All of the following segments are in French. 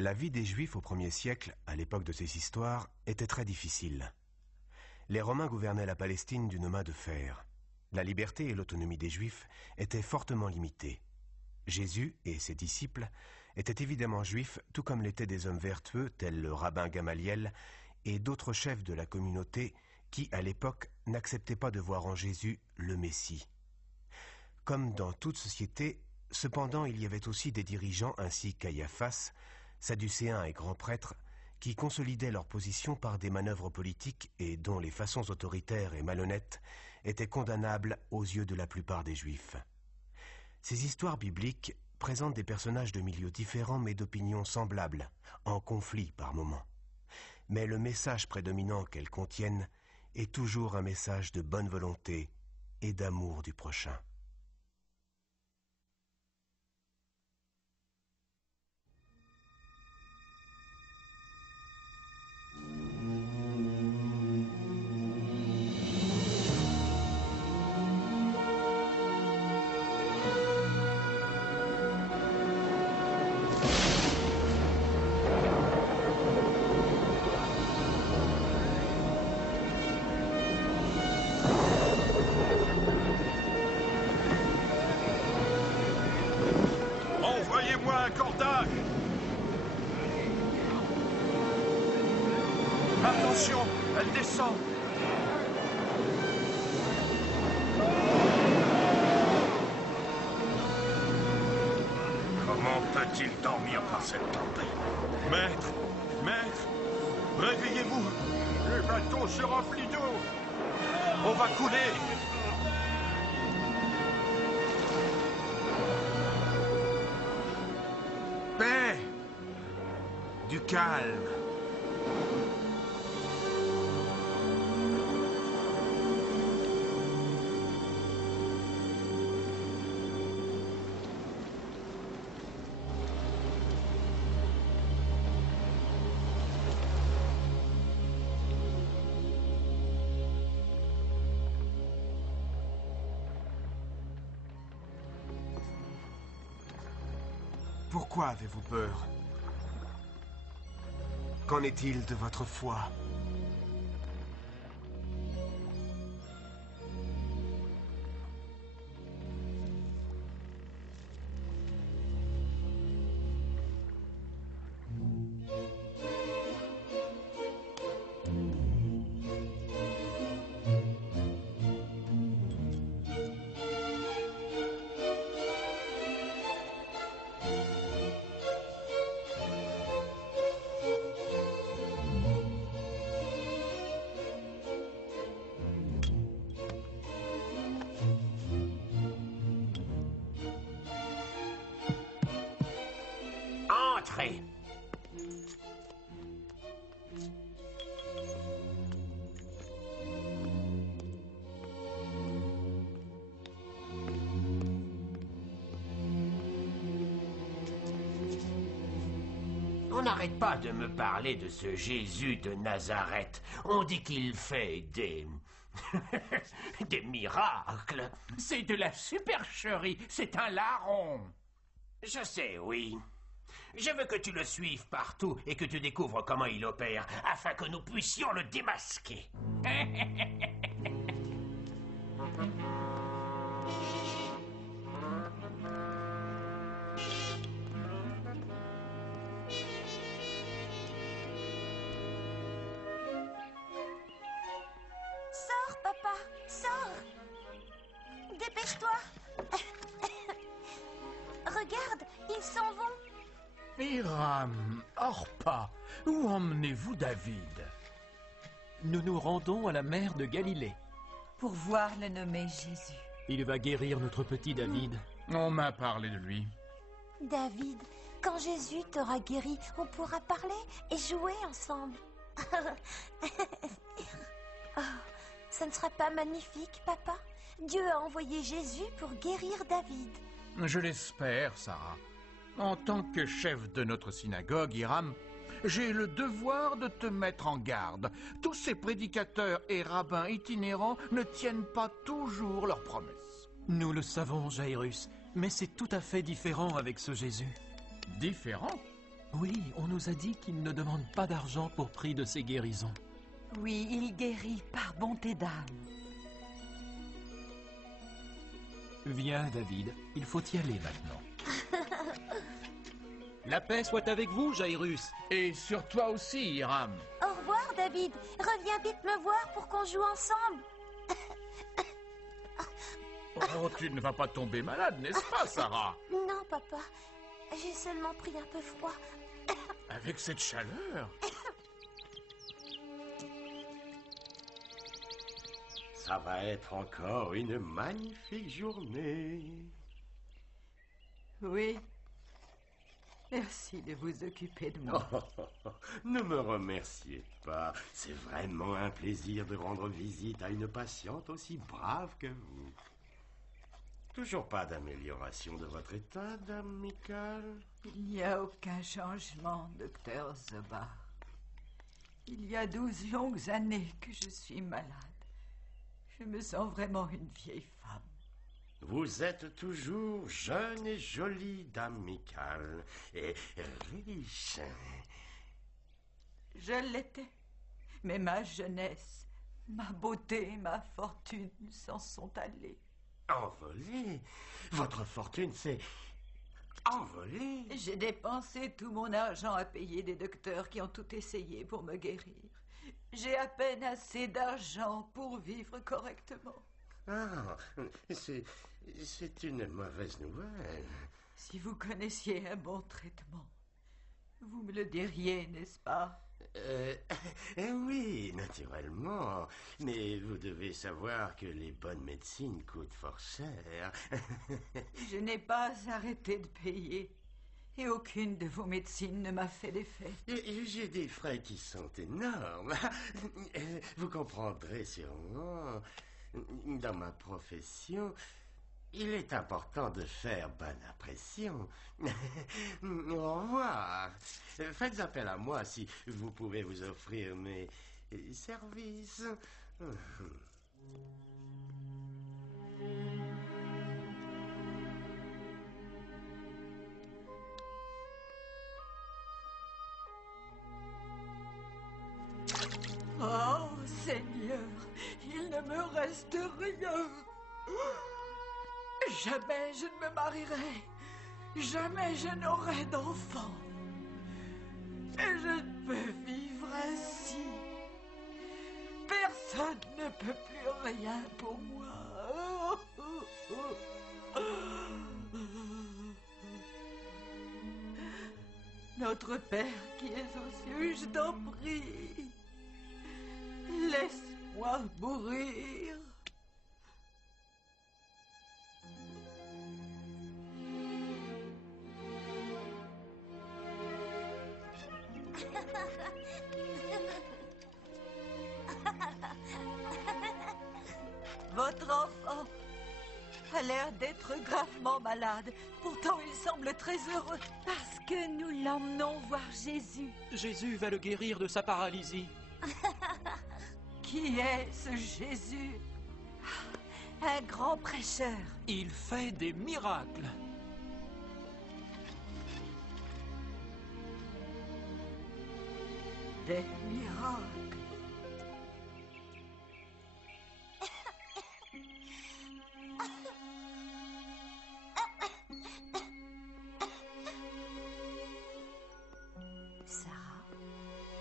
La vie des Juifs au 1er siècle, à l'époque de ces histoires, était très difficile. Les Romains gouvernaient la Palestine d'une main de fer. La liberté et l'autonomie des Juifs étaient fortement limitées. Jésus et ses disciples étaient évidemment juifs, tout comme l'étaient des hommes vertueux tels le rabbin Gamaliel et d'autres chefs de la communauté qui, à l'époque, n'acceptaient pas de voir en Jésus le Messie. Comme dans toute société, cependant, il y avait aussi des dirigeants ainsi qu'Caiaphas, sadducéens et grands prêtres, qui consolidaient leur position par des manœuvres politiques et dont les façons autoritaires et malhonnêtes étaient condamnables aux yeux de la plupart des Juifs. Ces histoires bibliques présentent des personnages de milieux différents mais d'opinions semblables, en conflit par moments. Mais le message prédominant qu'elles contiennent est toujours un message de bonne volonté et d'amour du prochain. Envoyez-moi un cordage! Attention, elle descend! Comment peut-il dormir par cette tempête? Maître! Maître! Réveillez-vous! Le bateau se remplit d'eau! On va couler! Paix! Du calme! Pourquoi avez-vous peur? Qu'en est-il de votre foi? Entrez. On n'arrête pas de me parler de ce Jésus de Nazareth. On dit qu'il fait des... des miracles. C'est de la supercherie, c'est un larron. Je sais, oui. Je veux que tu le suives partout et que tu découvres comment il opère, afin que nous puissions le démasquer. Sors, papa, sors! Dépêche-toi! Regarde, ils s'en vont! Hiram, Orpa, où emmenez-vous David? Nous nous rendons à la mer de Galilée. Pour voir le nommé Jésus. Il va guérir notre petit David. On m'a parlé de lui. David, quand Jésus t'aura guéri, on pourra parler et jouer ensemble. Oh, ça ne sera pas magnifique, papa? Dieu a envoyé Jésus pour guérir David. Je l'espère, Sarah. En tant que chef de notre synagogue, Hiram, j'ai le devoir de te mettre en garde. Tous ces prédicateurs et rabbins itinérants ne tiennent pas toujours leurs promesses. Nous le savons, Jairus, mais c'est tout à fait différent avec ce Jésus. Différent? Oui, on nous a dit qu'il ne demande pas d'argent pour prix de ses guérisons. Oui, il guérit par bonté d'âme. Viens, David, il faut y aller maintenant. La paix soit avec vous, Jairus. Et sur toi aussi, Hiram. Au revoir, David. Reviens vite me voir pour qu'on joue ensemble. Oh, tu ne vas pas tomber malade, n'est-ce pas, Sarah? Non, papa. J'ai seulement pris un peu froid. Avec cette chaleur? Ça va être encore une magnifique journée. Oui. Merci de vous occuper de moi. Ne me remerciez pas. C'est vraiment un plaisir de rendre visite à une patiente aussi brave que vous. Toujours pas d'amélioration de votre état, dame Michael? Il n'y a aucun changement, docteur Zobar. Il y a 12 longues années que je suis malade. Je me sens vraiment une vieille femme. Vous êtes toujours jeune et jolie, dame Michael, et riche. Je l'étais. Mais ma jeunesse, ma beauté, ma fortune s'en sont allées. Envolée? Votre fortune s'est envolée? J'ai dépensé tout mon argent à payer des docteurs qui ont tout essayé pour me guérir. J'ai à peine assez d'argent pour vivre correctement. Ah, c'est une mauvaise nouvelle. Si vous connaissiez un bon traitement, vous me le diriez, n'est-ce pas? Oui, naturellement. Mais vous devez savoir que les bonnes médecines coûtent fort cher. Je n'ai pas arrêté de payer. Et aucune de vos médecines ne m'a fait d'effet. J'ai des frais qui sont énormes. Vous comprendrez sûrement. Dans ma profession, il est important de faire bonne impression. Au revoir. Faites appel à moi si vous pouvez vous offrir mes services. Oh, Seigneur, il ne me reste rien. Jamais je ne me marierai. Jamais je n'aurai d'enfant. Et je ne peux vivre ainsi. Personne ne peut plus rien pour moi. Notre Père qui es aux cieux, je t'en prie. Laisse-moi mourir. Votre enfant a l'air d'être gravement malade. Pourtant, il semble très heureux. Parce que nous l'emmenons voir Jésus. Jésus va le guérir de sa paralysie. Qui est ce Jésus? Un grand prêcheur. Il fait des miracles. Des miracles. Sarah,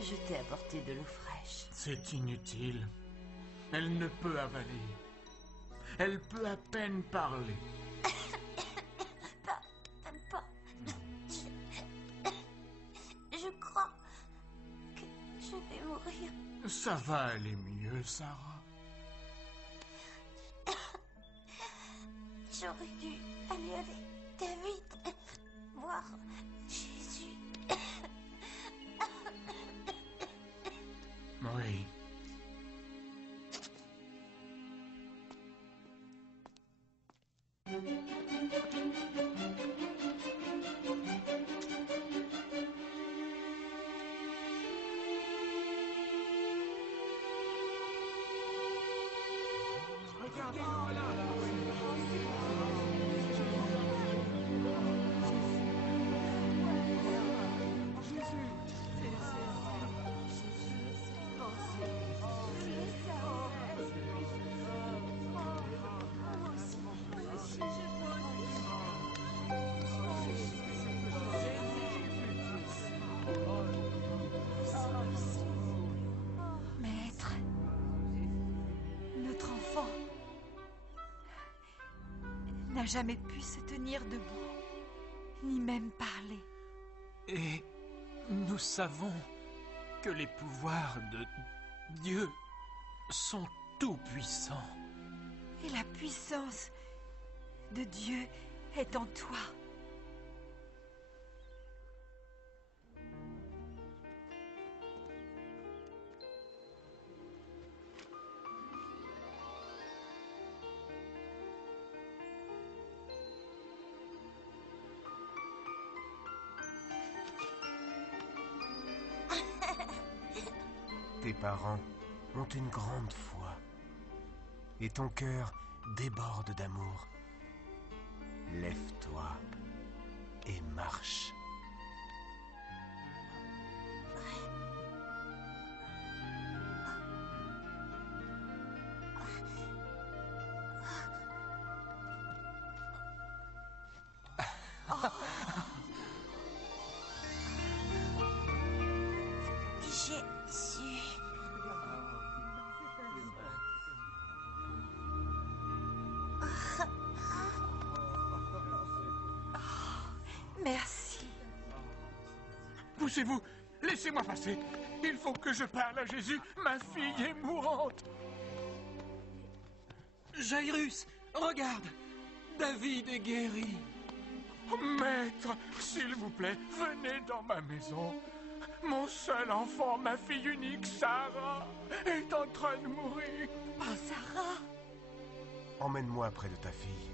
je t'ai apporté de l'eau fraîche. C'est inutile. Elle ne peut avaler. Elle peut à peine parler. Papa, je crois que je vais mourir. Ça va aller mieux, Sarah. J'aurais dû aller avec David voir Jésus. Oui. n'a jamais pu se tenir debout, ni même parler. Et nous savons que les pouvoirs de Dieu sont tout-puissants. Et la puissance de Dieu est en toi. Tes parents ont une grande foi et ton cœur déborde d'amour. Lève-toi et marche. Jésus. Merci. Poussez-vous, laissez-moi passer. Il faut que je parle à Jésus. Ma fille est mourante. Jairus, regarde! David est guéri. Maître, s'il vous plaît, venez dans ma maison. Mon seul enfant, ma fille unique, Sarah, est en train de mourir. Oh, Sarah! Emmène-moi près de ta fille.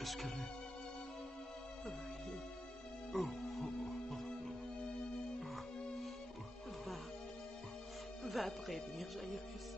Est-ce qu'elle est... Oui. Oh. Va prévenir Jairus.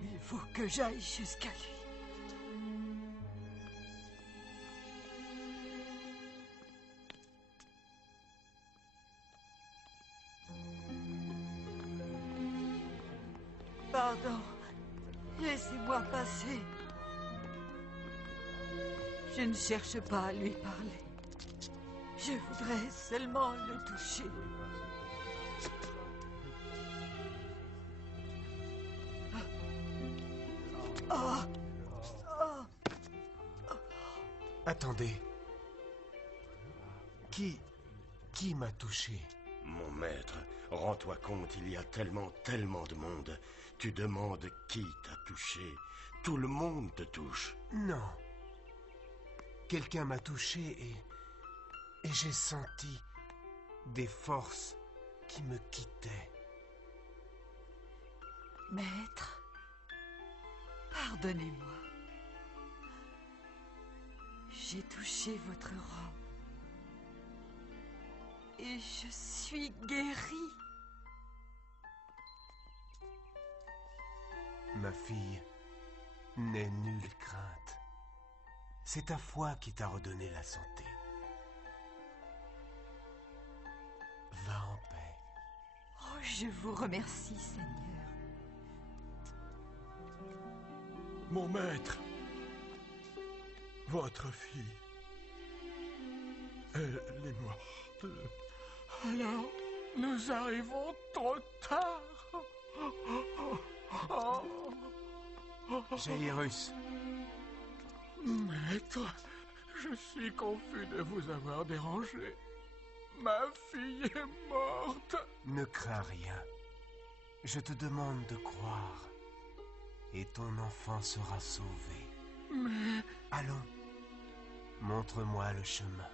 Il faut que j'aille jusqu'à lui. Pardon, laissez-moi passer. Je ne cherche pas à lui parler. Je voudrais seulement le toucher. Attendez. Qui m'a touché? Mon maître, rends-toi compte, il y a tellement de monde. Tu demandes qui t'a touché. Tout le monde te touche. Non. Quelqu'un m'a touché et j'ai senti des forces qui me quittaient. Maître, pardonnez-moi. J'ai touché votre robe. Et je suis guérie. Ma fille, n'aie nulle crainte. C'est ta foi qui t'a redonné la santé. Va en paix. Oh, je vous remercie, Seigneur. Mon maître, votre fille, elle est morte. Alors, nous arrivons trop tard. Jairus, Maître, je suis confus de vous avoir dérangé. Ma fille est morte. ne crains rien. Je te demande de croire. Et ton enfant sera sauvé. Mais Allons, montre-moi le chemin.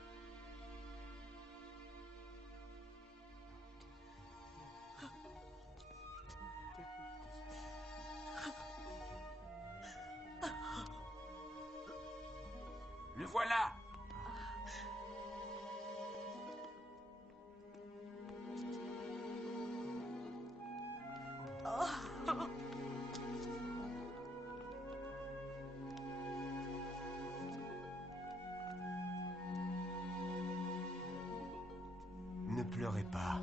Le voilà. Ne pleurez pas.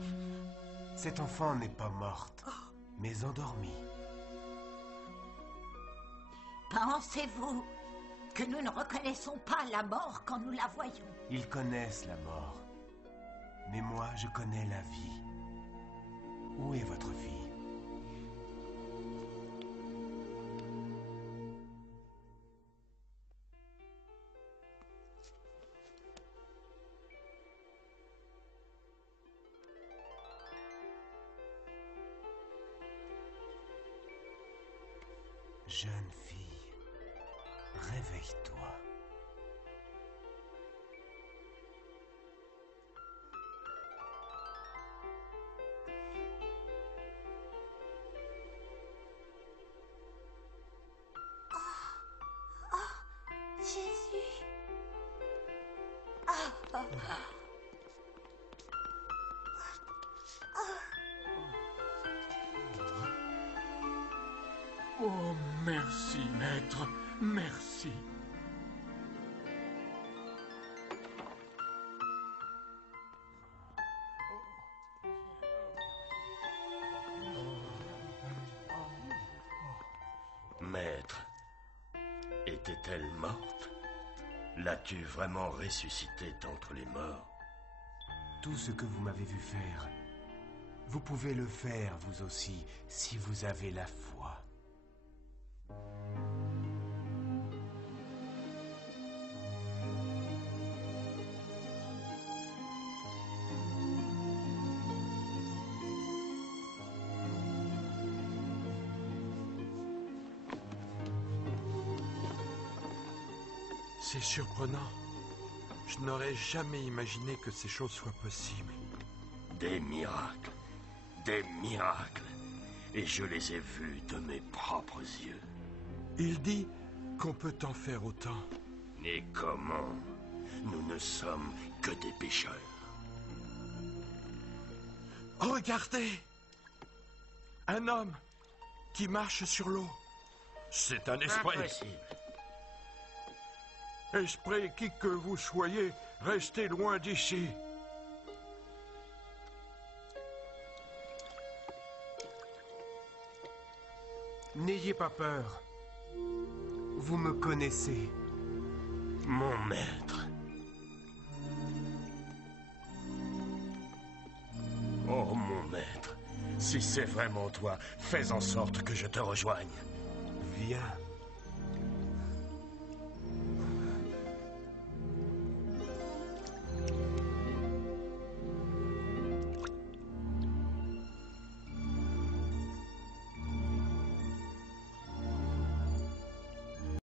Cet enfant n'est pas morte, mais endormie. Pensez-vous que nous ne reconnaissons pas la mort quand nous la voyons? Ils connaissent la mort. Mais moi, je connais la vie. Où est votre fille? Jeune fille, réveille-toi. Jésus. oh, merci, maître, merci. Maître, était-elle morte? L'as-tu vraiment ressuscitée d'entre les morts? Tout ce que vous m'avez vu faire, vous pouvez le faire vous aussi, si vous avez la foi. C'est surprenant. Je n'aurais jamais imaginé que ces choses soient possibles. Des miracles. Des miracles. Et je les ai vus de mes propres yeux. Il dit qu'on peut en faire autant. Et comment? Nous ne sommes que des pécheurs. Regardez! Un homme qui marche sur l'eau. C'est un esprit. Impossible. Esprit, qui que vous soyez, restez loin d'ici. N'ayez pas peur. Vous me connaissez. Mon maître. Oh, mon maître. Si c'est vraiment toi, fais en sorte que je te rejoigne. Viens.